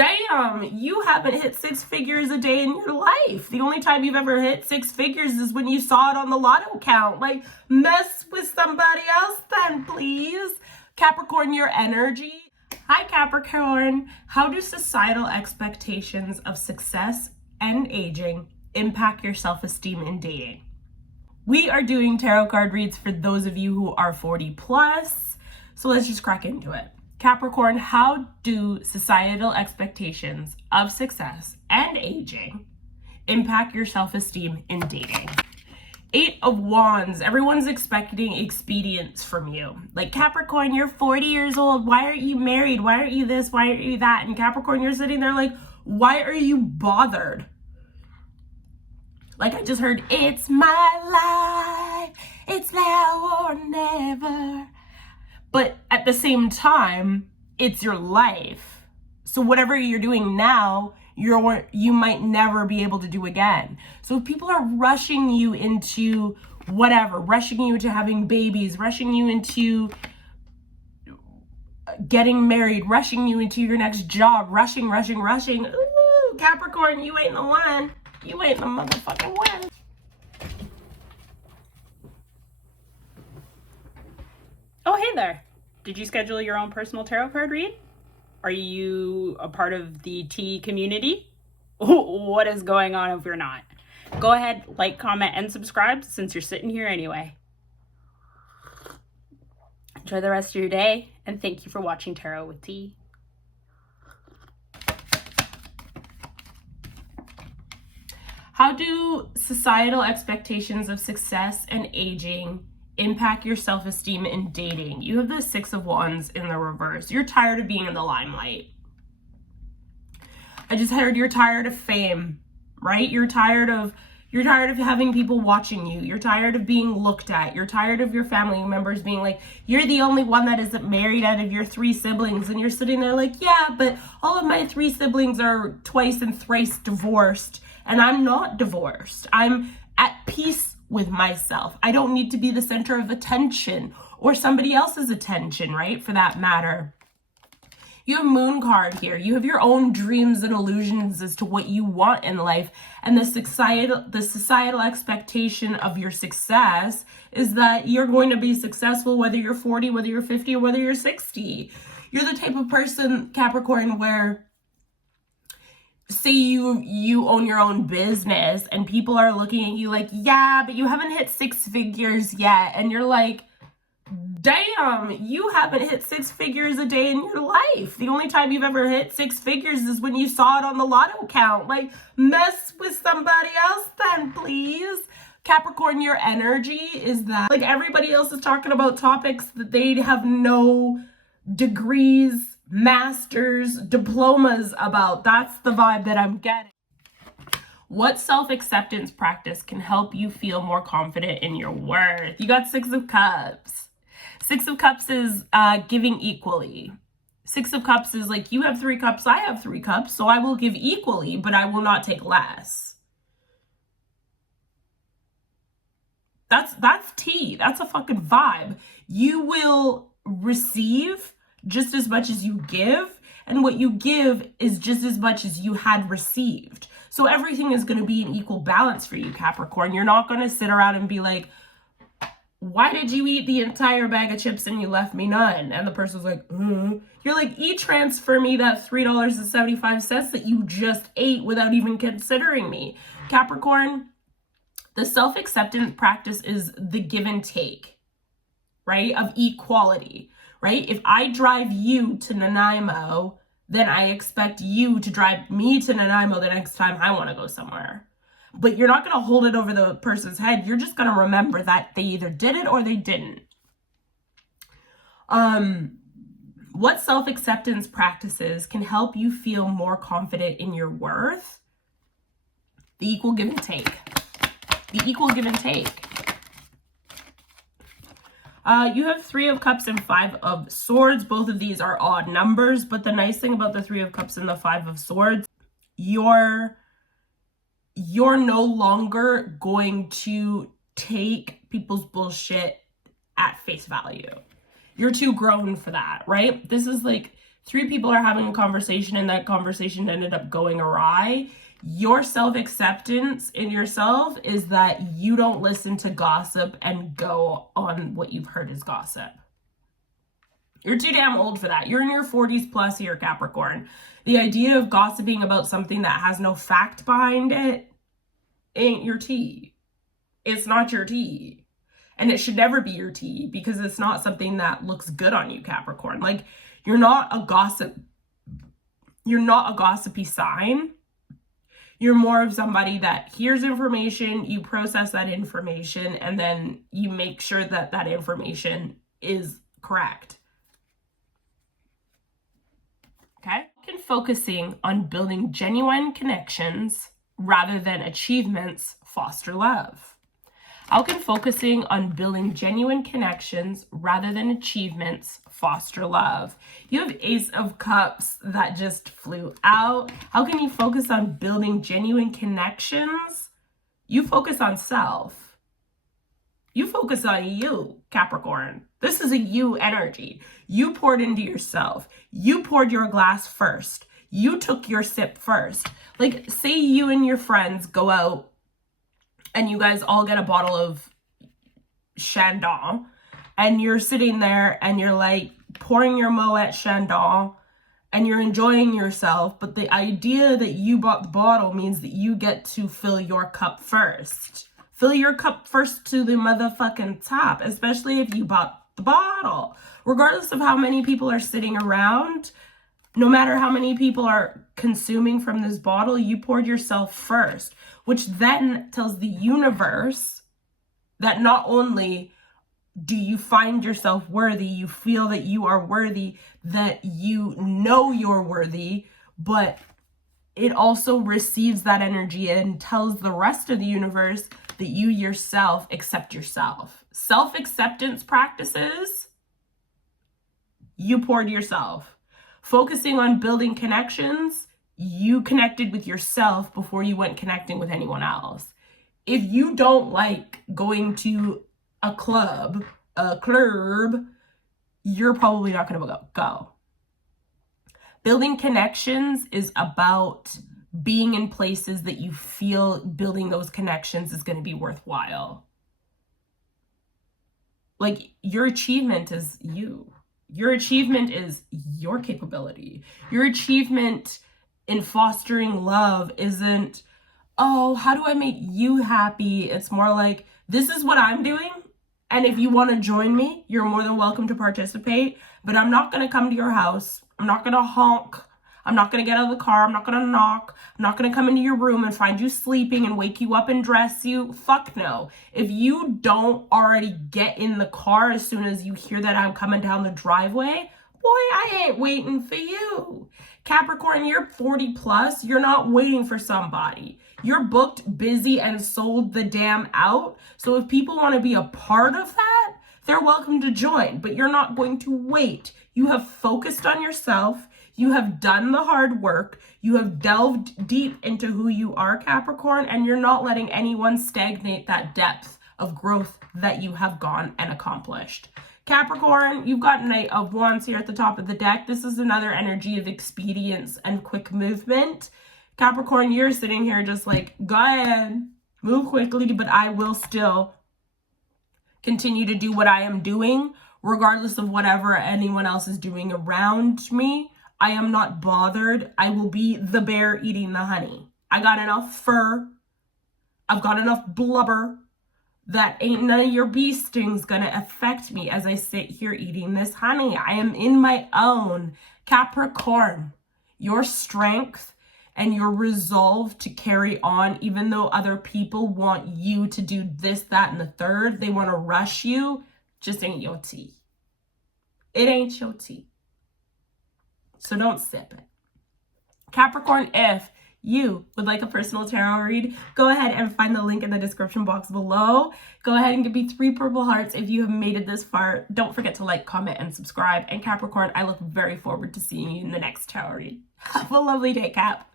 damn, you haven't hit six figures a day in your life. The only time you've ever hit six figures is when you saw it on the lotto count. Like, mess with somebody else then, please. Capricorn, your energy. Hi, Capricorn. How do societal expectations of success and aging impact your self-esteem in dating? We are doing tarot card reads for those of you who are 40 plus. So let's just crack into it. Capricorn, how do societal expectations of success and aging impact your self-esteem in dating? 8 of Wands. Everyone's expecting expedience from you. Like, Capricorn, you're 40 years old. Why aren't you married? Why aren't you this? Why aren't you that? And Capricorn, you're sitting there like, why are you bothered? Like I just heard, it's my life. It's now or never. But at the same time, it's your life. So whatever you're doing now, you might never be able to do again. So if people are rushing you into whatever, rushing you into having babies, rushing you into getting married, rushing you into your next job, rushing. Ooh, Capricorn, you ain't the one. You ain't the motherfucking one. Oh, hey there. Did you schedule your own personal tarot card read? Are you a part of the T community? What is going on if you're not? Go ahead, like, comment, and subscribe since you're sitting here anyway. Enjoy the rest of your day, and thank you for watching Tarot with T. How do societal expectations of success and aging impact your self-esteem in dating? You have the 6 of Wands in the reverse. You're tired of being in the limelight. I just heard you're tired of fame, right? You're tired of having people watching you. You're tired of being looked at. You're tired of your family members being like, you're the only one that isn't married out of your 3 siblings. And you're sitting there like, yeah, but all of my 3 siblings are twice and thrice divorced. And I'm not divorced. I'm at peace with myself. I don't need to be the center of attention or somebody else's attention, right? For that matter. You have Moon card here. You have your own dreams and illusions as to what you want in life. And the societal expectation of your success is that you're going to be successful whether you're 40, whether you're 50, or whether you're 60. You're the type of person, Capricorn, where say you own your own business and people are looking at you like, yeah, but you haven't hit 6 figures yet. And you're like, damn, you haven't hit 6 figures a day in your life. The only time you've ever hit 6 figures is when you saw it on the lotto count. Like, mess with somebody else then, please. Capricorn, your energy is that, like, everybody else is talking about topics that they have no degrees, masters, diplomas about. That's the vibe that I'm getting. What self-acceptance practice can help you feel more confident in your worth? You got 6 of Cups. 6 of Cups is giving equally. 6 of Cups is like, you have 3 cups, I have 3 cups, so I will give equally, but I will not take less. That's tea. That's a fucking vibe. You will receive just as much as you give, and what you give is just as much as you had received. So everything is going to be an equal balance for you, Capricorn. You're not going to sit around and be like, why did you eat the entire bag of chips and you left me none? And the person's like, You're like, transfer me that $3.75 that you just ate without even considering me. Capricorn, the self-acceptance practice is the give and take, right? Of equality. Right? If I drive you to Nanaimo, then I expect you to drive me to Nanaimo the next time I want to go somewhere. But you're not going to hold it over the person's head. You're just going to remember that they either did it or they didn't. What self-acceptance practices can help you feel more confident in your worth? The equal give and take. The equal give and take. You have 3 of Cups and 5 of Swords. Both of these are odd numbers, but the nice thing about the 3 of Cups and the 5 of Swords, you're no longer going to take people's bullshit at face value. You're too grown for that, right? This is like 3 people are having a conversation and that conversation ended up going awry. Your self-acceptance in yourself is that you don't listen to gossip and go on what you've heard is gossip. You're too damn old for that. You're in your 40s plus here, Capricorn. The idea of gossiping about something that has no fact behind it ain't your tea. It's not your tea. And it should never be your tea because it's not something that looks good on you, Capricorn. Like, you're not a gossipy sign. You're more of somebody that hears information, you process that information, and then you make sure that that information is correct. Okay? Focusing on building genuine connections rather than achievements foster love? How can focusing on building genuine connections rather than achievements foster love? You have Ace of Cups that just flew out. How can you focus on building genuine connections? You focus on self. You focus on you, Capricorn. This is a you energy. You poured into yourself. You poured your glass first. You took your sip first. Like, say you and your friends go out and you guys all get a bottle of Chandon and you're sitting there and you're like pouring your Moet Chandon and you're enjoying yourself. But the idea that you bought the bottle means that you get to fill your cup first. Fill your cup first to the motherfucking top, especially if you bought the bottle. Regardless of how many people are sitting around, no matter how many people are consuming from this bottle, you poured yourself first, which then tells the universe that not only do you find yourself worthy, you feel that you are worthy, that you know you're worthy, but it also receives that energy and tells the rest of the universe that you yourself accept yourself. Self-acceptance practices, you poured yourself. Focusing on building connections, you connected with yourself before you went connecting with anyone else. If you don't like going to a club, you're probably not going to go. Building connections is about being in places that you feel building those connections is going to be worthwhile. Like, your achievement is you. Your achievement is your capability. Your achievement in fostering love isn't, oh, how do I make you happy? It's more like, this is what I'm doing. And if you want to join me, you're more than welcome to participate. But I'm not going to come to your house. I'm not going to honk. I'm not going to get out of the car. I'm not going to knock. I'm not going to come into your room and find you sleeping and wake you up and dress you. Fuck no. If you don't already get in the car as soon as you hear that I'm coming down the driveway, boy, I ain't waiting for you. Capricorn, you're 40 plus. You're not waiting for somebody. You're booked, busy, and sold the damn out. So if people want to be a part of that, they're welcome to join, but you're not going to wait. You have focused on yourself. You have done the hard work. You have delved deep into who you are, Capricorn, and you're not letting anyone stagnate that depth of growth that you have gone and accomplished. Capricorn, you've got Knight of Wands here at the top of the deck. This is another energy of expedience and quick movement. Capricorn, you're sitting here just like, go ahead, move quickly, but I will still continue to do what I am doing, regardless of whatever anyone else is doing around me. I am not bothered. I will be the bear eating the honey. I got enough fur. I've got enough blubber that ain't none of your bee stings gonna affect me as I sit here eating this honey. I am in my own. Capricorn, your strength and your resolve to carry on, even though other people want you to do this, that, and the third, they want to rush you, just ain't your tea. It ain't your tea. So don't sip it. Capricorn, if you would like a personal tarot read, go ahead and find the link in the description box below. Go ahead and give me 3 purple hearts if you have made it this far. Don't forget to like, comment, and subscribe. And Capricorn, I look very forward to seeing you in the next tarot read. Have a lovely day, Cap.